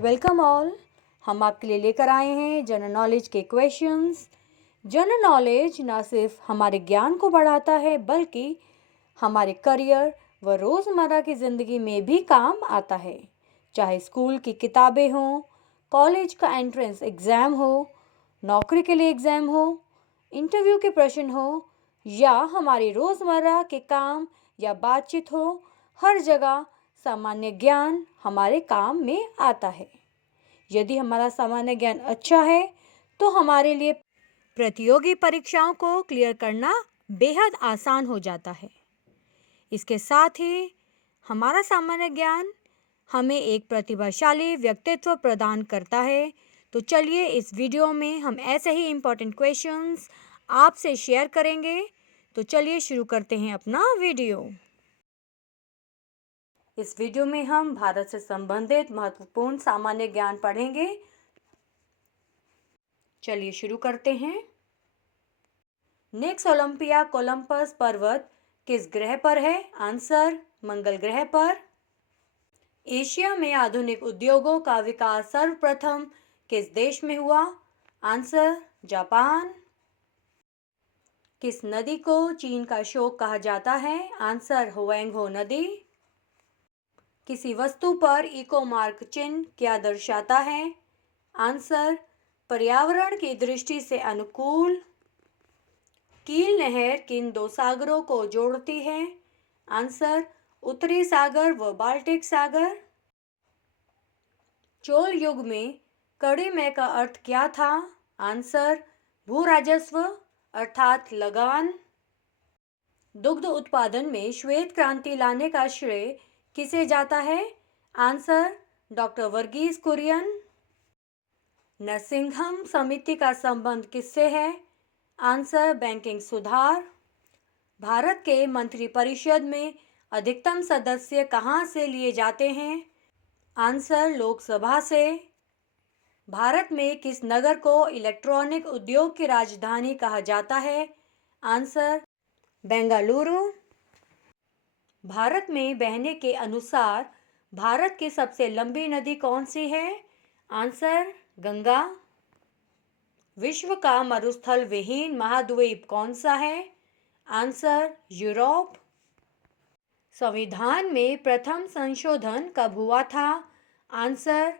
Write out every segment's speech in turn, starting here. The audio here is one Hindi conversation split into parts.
Welcome all. हम आपके लिए लेकर आए हैं जनरल नॉलेज के क्वेश्चंस। जनरल नॉलेज ना सिर्फ हमारे ज्ञान को बढ़ाता है बल्कि हमारे करियर व रोज़मर्रा की ज़िंदगी में भी काम आता है। चाहे स्कूल की किताबें हों, कॉलेज का एंट्रेंस एग्ज़ाम हो, नौकरी के लिए एग्ज़ाम हो, इंटरव्यू के प्रश्न हो या हमारे रोज़मर्रा के काम या बातचीत हो, हर जगह सामान्य ज्ञान हमारे काम में आता है। यदि हमारा सामान्य ज्ञान अच्छा है तो हमारे लिए प्रतियोगी परीक्षाओं को क्लियर करना बेहद आसान हो जाता है। इसके साथ ही हमारा सामान्य ज्ञान हमें एक प्रतिभाशाली व्यक्तित्व प्रदान करता है। तो चलिए इस वीडियो में हम ऐसे ही इम्पोर्टेंट क्वेश्चंस आपसे शेयर करेंगे। तो चलिए शुरू करते हैं अपना वीडियो। इस वीडियो में हम भारत से संबंधित महत्वपूर्ण सामान्य ज्ञान पढ़ेंगे। चलिए शुरू करते हैं। नेक्स्ट ओलंपिया कोलंबस पर्वत किस ग्रह पर है? आंसर मंगल ग्रह पर। एशिया में आधुनिक उद्योगों का विकास सर्वप्रथम किस देश में हुआ? Answer Japan. किस नदी को चीन का शोक कहा जाता है? आंसर हुएंगहो नदी। किसी वस्तु पर इको मार्क चिन्ह क्या दर्शाता है? आंसर पर्यावरण की दृष्टि से अनुकूल। कील नहर किन दो सागरों को जोड़ती है? आंसर उत्तरी सागर व बाल्टिक सागर। चोल युग में कड़ी में का अर्थ क्या था? आंसर भू राजस्व अर्थात लगान। दुग्ध उत्पादन में श्वेत क्रांति लाने का श्रेय किसे जाता है? Answer doctor Verghese Kurien. नरसिंघम समिति का संबंध किससे है? आंसर बैंकिंग सुधार। भारत के मंत्रिपरिषद में अधिकतम सदस्य कहाँ से लिए जाते हैं? आंसर लोकसभा से। भारत में किस नगर को इलेक्ट्रॉनिक उद्योग की राजधानी कहा जाता है? आंसर बेंगलुरु। भारत में बहने के अनुसार भारत की सबसे लंबी नदी कौन सी है? आंसर गंगा। विश्व का मरुस्थल विहीन महाद्वीप कौन सा है? Answer Europe. संविधान में प्रथम संशोधन कब हुआ था? आंसर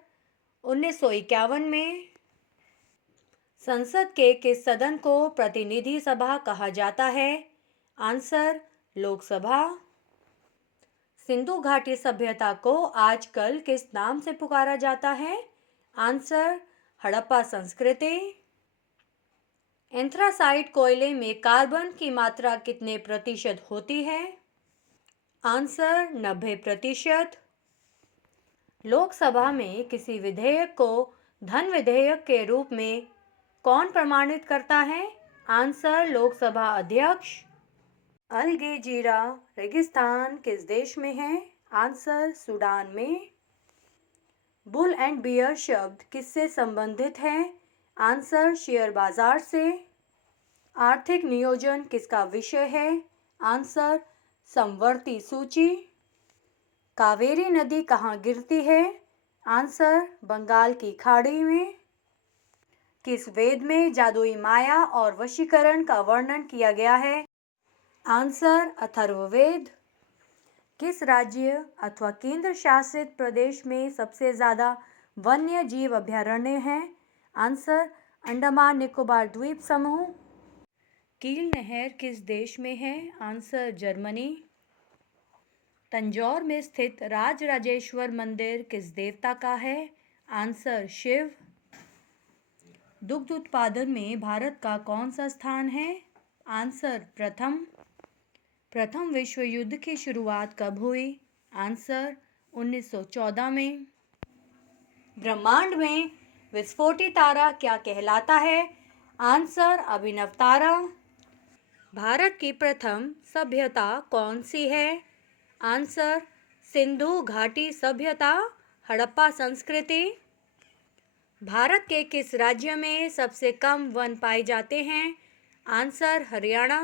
1951 में। संसद के किस सदन को प्रतिनिधि सभा कहा जाता है? आंसर लोकसभा। सिंधु घाटी सभ्यता को आजकल किस नाम से पुकारा जाता है? आंसर हड़प्पा संस्कृति। एंथ्रासाइट कोयले में कार्बन की मात्रा कितने प्रतिशत होती है? आंसर 90%। लोकसभा में किसी विधेयक को धन विधेयक के रूप में कौन प्रमाणित करता है? आंसर लोकसभा अध्यक्ष। अल गेजीरा रेगिस्तान किस देश में है? आंसर सूडान में। बुल एंड बियर शब्द किससे संबंधित है? आंसर शेयर बाजार से। आर्थिक नियोजन किसका विषय है? आंसर समवर्ती सूची। कावेरी नदी कहाँ गिरती है? आंसर बंगाल की खाड़ी में। किस वेद में जादुई माया और वशीकरण का वर्णन किया गया है? आंसर अथर्ववेद। किस राज्य अथवा केंद्र शासित प्रदेश में सबसे ज़्यादा वन्य जीव अभयारण्य हैं? आंसर अंडमान निकोबार द्वीप समूह। कील नहर किस देश में है? Answer Germany. तंजौर में स्थित राजराजेश्वर मंदिर किस देवता का है? आंसर शिव। दुग्ध उत्पादन में भारत का कौन सा स्थान है? आंसर प्रथम। प्रथम विश्व युद्ध की शुरुआत कब हुई? आंसर 1914 में। ब्रह्मांड में विस्फोटी तारा क्या कहलाता है? आंसर अभिनव तारा। भारत की प्रथम सभ्यता कौन सी है? आंसर सिंधु घाटी सभ्यता हड़प्पा संस्कृति। भारत के किस राज्य में सबसे कम वन पाए जाते हैं? आंसर हरियाणा।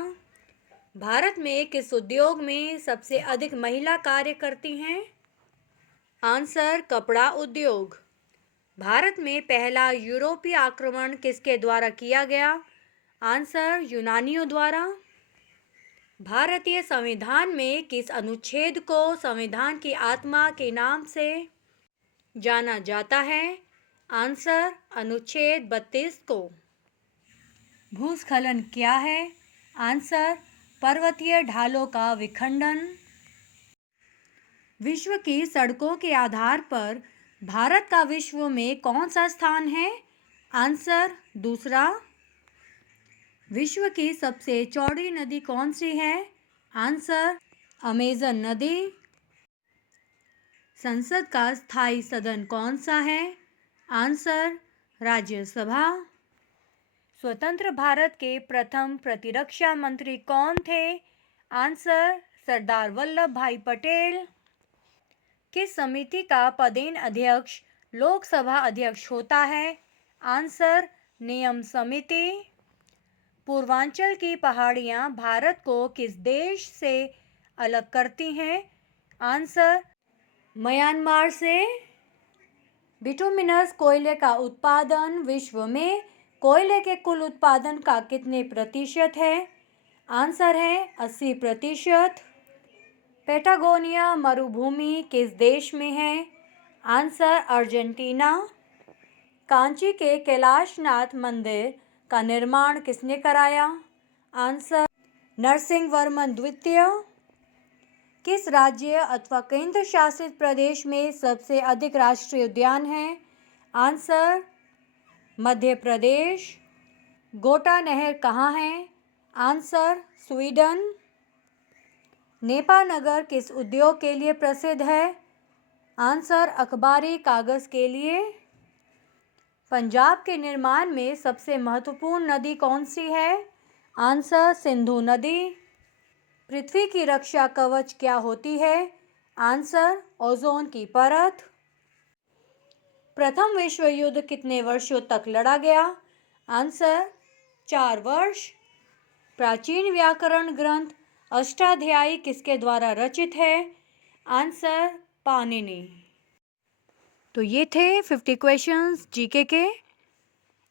भारत में किस उद्योग में सबसे अधिक महिला कार्य करती हैं? आंसर कपड़ा उद्योग। भारत में पहला यूरोपीय आक्रमण किसके द्वारा किया गया? आंसर यूनानियों द्वारा। भारतीय संविधान में किस अनुच्छेद को संविधान की आत्मा के नाम से जाना जाता है? आंसर अनुच्छेद 32 को। भूस्खलन क्या है? आंसर पर्वतीय ढालों का विखंडन। विश्व की सड़कों के आधार पर भारत का विश्व में कौन सा स्थान है? आंसर दूसरा। विश्व की सबसे चौड़ी नदी कौन सी है? आंसर अमेजन नदी। संसद का स्थायी सदन कौन सा है? आंसर राज्यसभा। स्वतंत्र भारत के प्रथम प्रतिरक्षा मंत्री कौन थे? आंसर सरदार वल्लभ भाई पटेल। किस समिति का पदेन अध्यक्ष लोकसभा अध्यक्ष होता है? आंसर नियम समिति। पूर्वांचल की पहाड़ियाँ भारत को किस देश से अलग करती हैं? आंसर म्यांमार से। बिटुमिनस कोयले का उत्पादन विश्व में कोयले के कुल उत्पादन का कितने प्रतिशत है? आंसर है 80%। पैटागोनिया मरुभूमि किस देश में है? Answer Argentina. कांची के कैलाशनाथ मंदिर का निर्माण किसने कराया? आंसर नरसिंह वर्मन द्वितीय। किस राज्य अथवा केंद्र शासित प्रदेश में सबसे अधिक राष्ट्रीय उद्यान हैं? आंसर मध्य प्रदेश। गोटा नहर कहाँ है? Answer Sweden. नेपाल नगर किस उद्योग के लिए प्रसिद्ध है? आंसर अखबारी कागज के लिए। पंजाब के निर्माण में सबसे महत्वपूर्ण नदी कौन सी है? आंसर सिंधु नदी। पृथ्वी की रक्षा कवच क्या होती है? आंसर ओजोन की परत। प्रथम विश्व युद्ध कितने वर्षों तक लड़ा गया? आंसर 4 वर्ष। प्राचीन व्याकरण ग्रंथ अष्टाध्यायी किसके द्वारा रचित है? आंसर पाणिनि। तो ये थे 50 क्वेश्चंस जीके के।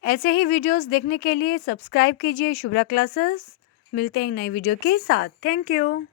ऐसे ही वीडियोस देखने के लिए सब्सक्राइब कीजिए शुभ्रा क्लासेस। मिलते हैं नई वीडियो के साथ। Thank you.